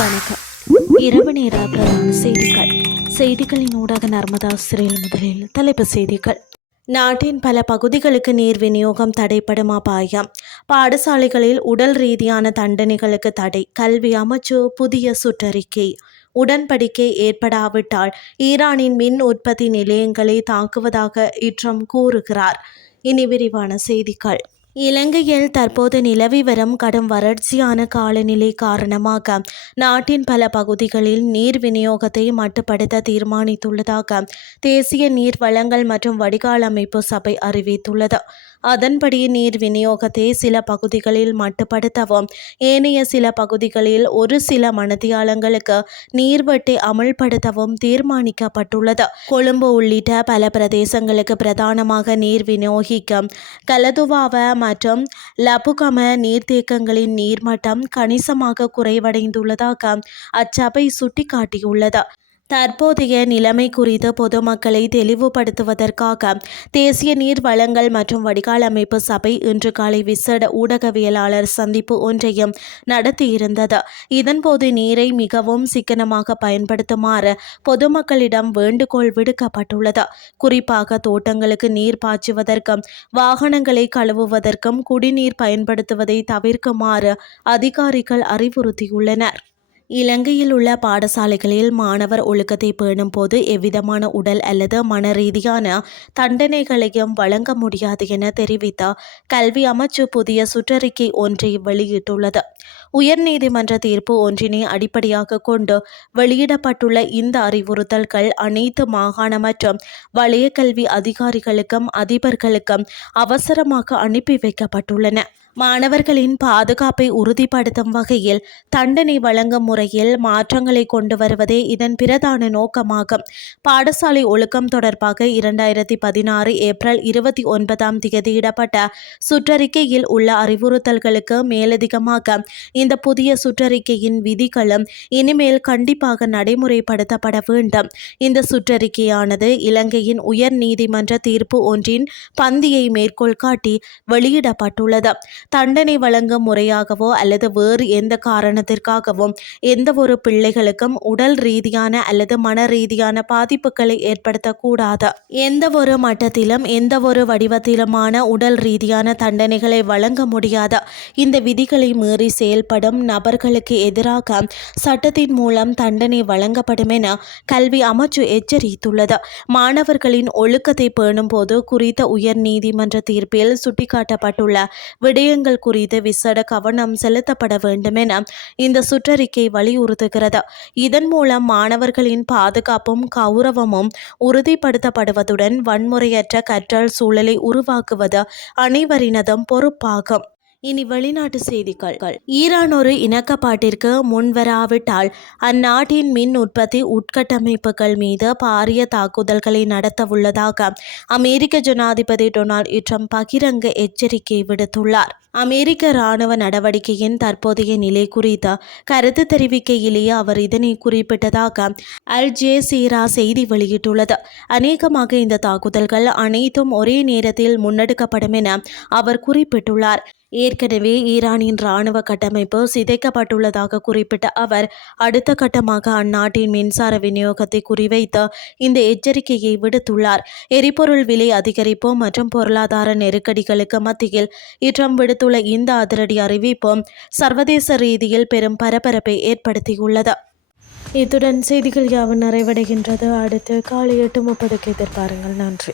வணக்கம். இரவு நேர பிரதான செய்திகளின் ஊடாக நர்மதா சிறையில் முதலில் தலைப்புச் செய்திகள். நாட்டின் பல பகுதிகளுக்கு நீர் விநியோகம் தடைப்படும் அபாயம். பாடசாலைகளில் உடல் ரீதியான தண்டனைகளுக்கு தடை. கல்வி அமைச்சு புதிய சுற்றறிக்கை. உடன்படிக்கை ஏற்படாவிட்டால் ஈரானின் மின் உற்பத்தி நிலையங்களை தாக்குவதாக ட்ரம்ப் கூறுகிறார். இனி விரிவான செய்திகள். இலங்கையில் தற்போது நிலவி வரும் கடும் வறட்சியான காலநிலை காரணமாக நாட்டின் பல பகுதிகளில் நீர் விநியோகத்தை மட்டுப்படுத்த தீர்மானித்துள்ளதாக தேசிய நீர் வளங்கள் மற்றும் வடிகால் அமைப்பு சபை அறிவித்துள்ளது. அதன்படி நீர் விநியோகத்தை சில பகுதிகளில் மட்டுப்படுத்தவும் ஏனைய சில பகுதிகளில் ஒரு சில மணித்தியாலங்களுக்கு நீர்வெட்டை அமல்படுத்தவும் தீர்மானிக்கப்பட்டுள்ளது. கொழும்பு உள்ளிட்ட பல பிரதேசங்களுக்கு பிரதானமாக நீர் விநியோகிக்கும் கலதுவாவ மற்றும் லபுகம நீர்த்தேக்கங்களின் நீர்மட்டம் கணிசமாக குறைவடைந்துள்ளதாக அச்சபை சுட்டிக்காட்டியுள்ளது. தற்போதைய நிலைமை குறித்து பொதுமக்களை தெளிவுபடுத்துவதற்காக தேசிய நீர் வளங்கள் மற்றும் வடிகால் அமைப்பு சபை இன்று காலை விசேட ஊடகவியலாளர் சந்திப்பு ஒன்றையும் நடத்தியிருந்தது. இதன்போது நீரை மிகவும் சிக்கனமாக பயன்படுத்துமாறு பொதுமக்களிடம் வேண்டுகோள் விடுக்கப்பட்டுள்ளது. குறிப்பாக தோட்டங்களுக்கு நீர் பாய்ச்சுவதற்கும் வாகனங்களை கழுவுவதற்கும் குடிநீர் பயன்படுத்துவதை தவிர்க்குமாறு அதிகாரிகள் அறிவுறுத்தியுள்ளனர். இலங்கையில் உள்ள பாடசாலைகளில் மாணவர் ஒழுக்கத்தை பேணும் போது எவ்விதமான உடல் அல்லது மன ரீதியான தண்டனைகளையும் வழங்க முடியாது என தெரிவித்த கல்வி அமைச்சு புதிய சுற்றறிக்கை ஒன்றை வெளியிட்டுள்ளது. உயர்நீதிமன்ற தீர்ப்பு ஒன்றினை அடிப்படையாக கொண்டு வெளியிடப்பட்டுள்ள இந்த அறிவுறுத்தல்கள் அனைத்து மாகாண மற்றும் வலய கல்வி அதிகாரிகளுக்கும் அதிபர்களுக்கும் அவசரமாக அனுப்பி வைக்கப்பட்டுள்ளன. மாணவர்களின் பாதுகாப்பை உறுதிப்படுத்தும் வகையில் தண்டனை வழங்கும் முறையில் மாற்றங்களை கொண்டு வருவதே இதன் பிரதான நோக்கமாகும். பாடசாலை ஒழுக்கம் தொடர்பாக 2016 ஏப்ரல் 29 தேதியிடப்பட்ட சுற்றறிக்கையில் உள்ள அறிவுறுத்தல்களுக்கு மேலதிகமாக இந்த புதிய சுற்றறிக்கையின் விதிகளும் இனிமேல் கண்டிப்பாக நடைமுறைப்படுத்தப்பட வேண்டும். இந்த சுற்றறிக்கையானது இலங்கையின் உயர் நீதிமன்ற தீர்ப்பு ஒன்றின் பந்தியை மேற்கோள் காட்டி வெளியிடப்பட்டுள்ளது. தண்டனை வழங்கும் முறையாகவோ அல்லது வேறு எந்த காரணத்திற்காகவும் எந்த ஒரு பிள்ளைகளுக்கும் உடல் ரீதியான அல்லது மன ரீதியான பாதிப்புகளை ஏற்படுத்தக்கூடாது. எந்த ஒரு மட்டத்திலும் எந்த ஒரு வடிவத்திலுமான உடல் ரீதியான தண்டனைகளை வழங்க முடியாது. இந்த விதிகளை மீறி செயல்படும் நபர்களுக்கு எதிராக சட்டத்தின் மூலம் தண்டனை வழங்கப்படும் என கல்வி அமைச்சு எச்சரித்துள்ளது. மாணவர்களின் ஒழுக்கத்தை பேணும் போது குறித்த உயர் நீதிமன்ற தீர்ப்பில் சுட்டிக்காட்டப்பட்டுள்ள விடயங்கள் குறித்து விசேட கவனம் செலுத்தப்பட வேண்டும் என இந்த சுற்றறிக்கை வலியுறுத்துகிறது. இதன் மூலம் மாணவர்களின் பாதுகாப்பும் கௌரவமும் உறுதிப்படுத்தப்படுவதுடன் வன்முறையற்ற கற்றல் சூழலை உருவாக்குவது அனைவரினதும் பொறுப்பாகும். இனி வெளிநாட்டு செய்திகள். ஈரான் ஒரு இணக்கப்பாட்டிற்கு முன்வராவிட்டால் அந்நாட்டின் மின் உற்பத்தி உட்கட்டமைப்புகள் மீது பாரிய தாக்குதல்களை நடத்தவுள்ளதாக அமெரிக்க ஜனாதிபதி டொனால்ட் ட்ரம்ப் பகிரங்க எச்சரிக்கை விடுத்துள்ளார். அமெரிக்க இராணுவ நடவடிக்கையின் தற்போதைய நிலை குறித்து கருத்து தெரிவிக்கையிலேயே அவர் இதனை குறிப்பிட்டதாக அல் ஜசீரா செய்தி வெளியிட்டுள்ளது. அநேகமாக இந்த தாக்குதல்கள் அனைத்தும் ஒரே நேரத்தில் முன்னெடுக்கப்படும் என அவர் குறிப்பிட்டுள்ளார். ஏற்கனவே ஈரானின் இராணுவ கட்டமைப்பு சிதைக்கப்பட்டுள்ளதாக குறிப்பிட்ட அவர் அடுத்த கட்டமாக அந்நாட்டின் மின்சார விநியோகத்தை குறிவைத்து இந்த எச்சரிக்கையை விடுத்துள்ளார். எரிபொருள் விலை அதிகரிப்பு மற்றும் பொருளாதார நெருக்கடிகளுக்கு மத்தியில் ட்ரம்ப் விடுத்துள்ள இந்த அதிரடி அறிவிப்பு சர்வதேச ரீதியில் பெரும் பரபரப்பை ஏற்படுத்தியுள்ளது. இத்துடன் செய்திகள் யாவும் நிறைவடைகின்றது. அடுத்து காலை 8:30 எதிர்பாருங்கள். நன்றி.